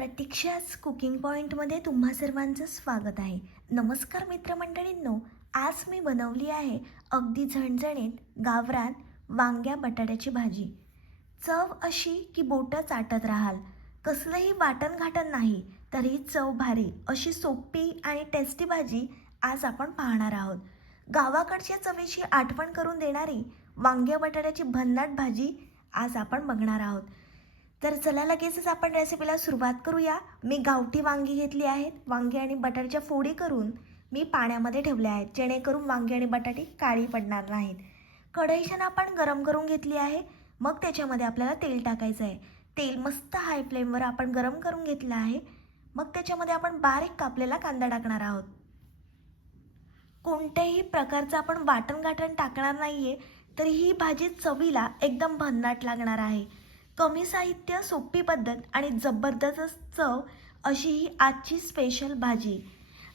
प्रतीक्षाच cooking पॉईंटमध्ये तुम्हा सर्वांचं स्वागत आहे. नमस्कार मित्रमंडळींनो, आज मी बनवली आहे अगदी झणझणीत गावरान वांग्या बटाट्याची भाजी. चव अशी की बोटं चाटत राहाल. कसलंही वाटण घाटण नाही, तरी चव भारी अशी सोपी आणि टेस्टी भाजी आज आपण पाहणार आहोत. गावाकडच्या चवीची आठवण करून देणारी वांग्या बटाट्याची भन्नाट भाजी आज आपण बघणार आहोत. तर चला लगेचच आपण रेसिपीला सुरुवात करूया. मी गावठी वांगी घेतली आहेत. वांगी आणि बटाट्याच्या फोडी करून मी पाण्यामध्ये ठेवल्या आहेत, जेणेकरून वांगी आणि बटाटे काळी पडणार नाहीत. कढईशन आपण गरम करून घेतली आहे. मग त्याच्यामध्ये आपल्याला तेल टाकायचं आहे. तेल मस्त हाय फ्लेमवर आपण गरम करून घेतलं आहे. मग त्याच्यामध्ये आपण बारीक कापलेला कांदा टाकणार आहोत. कोणत्याही प्रकारचं आपण वाटण गाठण टाकणार नाहीये, तरी ही भाजी चवीला एकदम भन्नाट लागणार आहे. कमी साहित्य, सोपी पद्धत आणि जबरदस्त चव अशी ही आजची स्पेशल भाजी.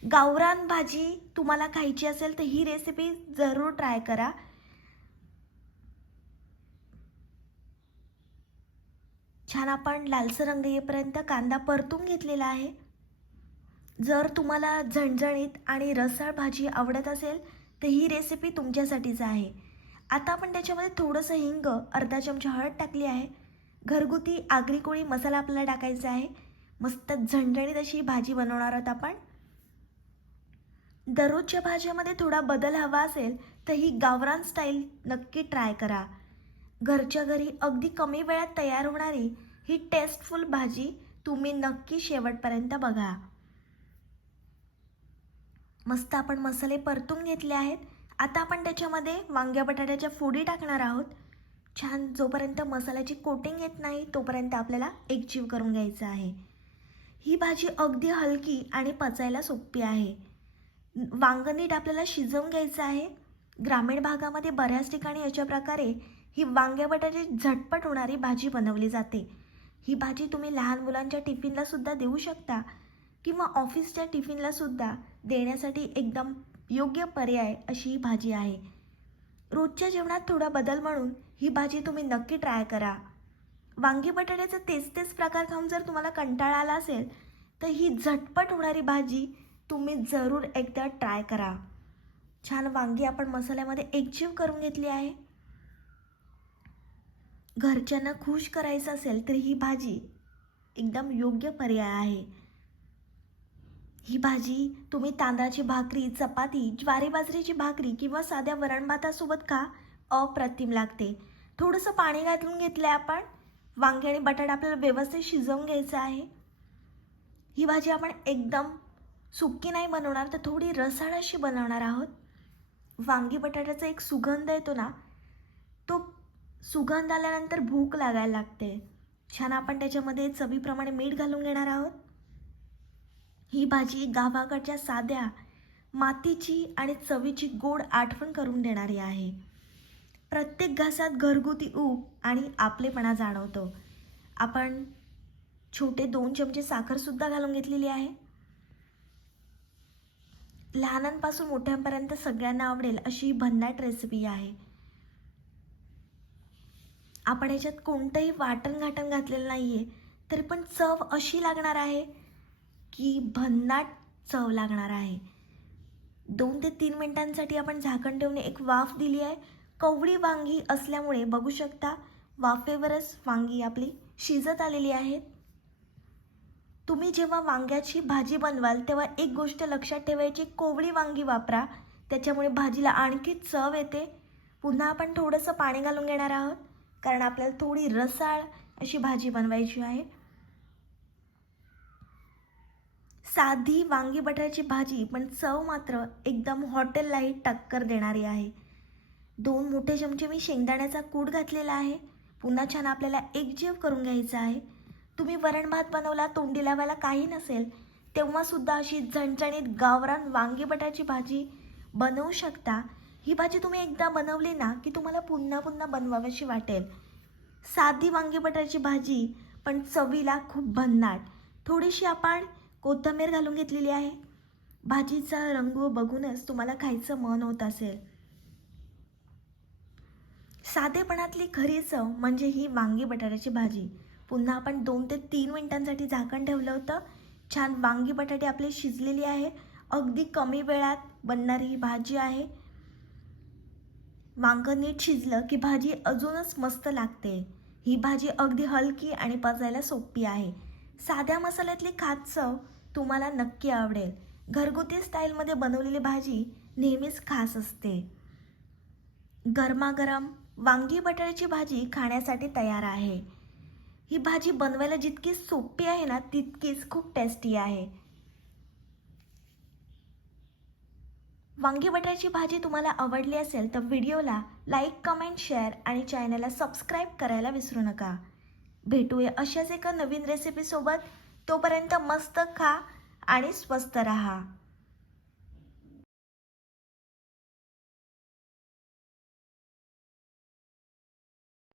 गावरान भाजी तुम्हाला खायची असेल तर ही रेसिपी जरूर ट्राय करा. छान आपण लालसर रंग येईपर्यंत कांदा परतून घेतलेला आहे. जर तुम्हाला झणझणीत आणि रसाळ भाजी आवडत असेल तर ही रेसिपी तुमच्यासाठीच आहे. आता आपण त्याच्यामध्ये थोडंसं हिंग, अर्धा चमचा हळद टाकली आहे. घरगुती आगरी कोळी मसाला आपल्याला टाकायचा आहे. मस्त झणझणीत अशी भाजी बनवणार आहोत आपण. दररोजच्या भाज्यामध्ये थोडा बदल हवा असेल तर ही गावरान स्टाईल नक्की ट्राय करा. घरच्या घरी अगदी कमी वेळात तयार होणारी ही टेस्टफुल भाजी तुम्ही नक्की शेवटपर्यंत बघा. मस्त आपण मसाले परतून घेतले आहेत. आता आपण त्याच्यामध्ये वांग्या बटाट्याच्या फोडी टाकणार आहोत. छान जोपर्यंत मसाल्याची कोटिंग येत नाही तोपर्यंत आपल्याला एकजीव करून घ्यायचं आहे. ही भाजी अगदी हलकी आणि पचायला सोपी आहे. वांगं नीट आपल्याला शिजवून घ्यायचं आहे. ग्रामीण भागामध्ये बऱ्याच ठिकाणी अशा प्रकारे ही वांग्या बटाट्याची झटपट होणारी भाजी बनवली जाते. ही भाजी तुम्ही लहान मुलांच्या टिफिनला सुद्धा देऊ शकता किंवा ऑफिसच्या टिफिनला सुद्धा देण्यासाठी एकदम योग्य पर्याय अशी ही भाजी आहे. रोजच्या जेवणात थोडा बदल म्हणून ही भाजी तुम्ही नक्की ट्राय करा. वांगी बटाट्याचं तेच प्रकार खाऊन जर तुम्हाला कंटाळा आला असेल तर ही झटपट होणारी भाजी तुम्ही जरूर एकदा ट्राय करा. छान वांगी आपण मसाल्यामध्ये एकजीव करून घेतली आहे. घरच्यांना खुश करायचं असेल तर ही भाजी एकदम योग्य पर्याय आहे. ही भाजी तुम्ही तांदळाची भाकरी, चपाती, ज्वारी बाजरीची भाकरी किंवा साध्या वरण भातासोबत खा, अप्रतिम लागते. थोडंसं पाणी घालून घेतलं आहे आपण. वांगे आणि बटाटा आपल्याला व्यवस्थित शिजवून घ्यायचं आहे. ही भाजी आपण एकदम सुक्की नाही बनवणार तर थोडी रसाळ अशी बनवणार आहोत. वांगी बटाट्याचा एक सुगंध येतो ना, तो सुगंध आल्यानंतर भूक लागायला लागते. छान आपण त्याच्यामध्ये चवीप्रमाणे मीठ घालून घेणार आहोत. ही भाजी गावाकडच्या साध्या मातीची आणि चवीची गोड आठवण करून देणारी आहे. प्रत्येक घासात घरगुती ऊब आणि आपलेपणा जाणवतो. आपण छोटे 2 चमचे साखरसुद्धा घालून घेतलेली आहे. लहानांपासून मोठ्यांपर्यंत सगळ्यांना आवडेल अशी ही भन्नाट रेसिपी आहे. आपण याच्यात कोणतंही वाटण घाटण घातलेलं नाही आहे, तरी पण चव अशी लागणार आहे की भन्नाट चव लागणार आहे. 2 ते 3 मिनिटांसाठी आपण झाकण ठेवून एक वाफ दिली आहे. कवळी वांगी असल्यामुळे बघू शकता वाफेवरच वांगी आपली शिजत आलेली आहेत. तुम्ही जेव्हा वांग्याची भाजी बनवाल तेव्हा एक गोष्ट लक्षात ठेवायची, कोवळी वांगी वापरा. त्याच्यामुळे भाजीला आणखी चव येते. पुन्हा आपण थोडंसं पाणी घालून घेणार आहोत, कारण आपल्याला थोडी रसाळ अशी भाजी बनवायची आहे. साधी वांगी बटाट्याची भाजी पण चव मात्र एकदम हॉटेललाही टक्कर देणारी आहे. 2 मोठे चमचे मी शेंगदाण्याचा कूट घातलेला आहे. पुन्हा छान आपल्याला एकजीव करून घ्यायचं आहे. तुम्ही वरण भात बनवला, तोंडी लावायला काही नसेल तेव्हासुद्धा अशी झणझणीत गावरान वांगी बटाट्याची भाजी बनवू शकता. ही भाजी तुम्ही एकदा बनवली ना की तुम्हाला पुन्हा पुन्हा बनवावीशी वाटेल. साधी वांगी बटाट्याची भाजी पण चवीला खूप भन्नाट. थोडीशी आपण कोथिंबीर घालून घेतलेली आहे. भाजीचा रंग बघूनच तुम्हाला खायचं मन होत असेल. साधेपणातली खरी चव म्हणजे ही वांगी बटाट्याची भाजी. पुन्हा आपण 2 ते 3 मिनिटांसाठी झाकण ठेवलं होतं. छान वांगी बटाटे आपले शिजलेली आहे. अगदी कमी वेळात बनणारी ही भाजी आहे. वांगं नीट शिजलं की भाजी अजूनच मस्त लागते. ही भाजी अगदी हलकी आणि पचायला सोपी आहे. साध्या मसाल्यातली खास चव तुम्हाला नक्की आवडेल. घरगुती स्टाईलमध्ये बनवलेली भाजी नेहमीच खास असते. गरमागरम वांगी बटाट्याची भाजी खाण्यासाठी तयार आहे. ही भाजी बनवायला जितकी सोपी आहे ना, तितकीच खूप टेस्टी आहे. वांगी बटाट्याची भाजी तुम्हाला आवडली असेल तर व्हिडिओला लाईक, कमेंट, शेअर आणि चॅनलला सबस्क्राईब करायला विसरू नका. भेटूया अशाच एका नवीन रेसिपीसोबत. तोपर्यंत मस्त खा आणि स्वस्त रहा.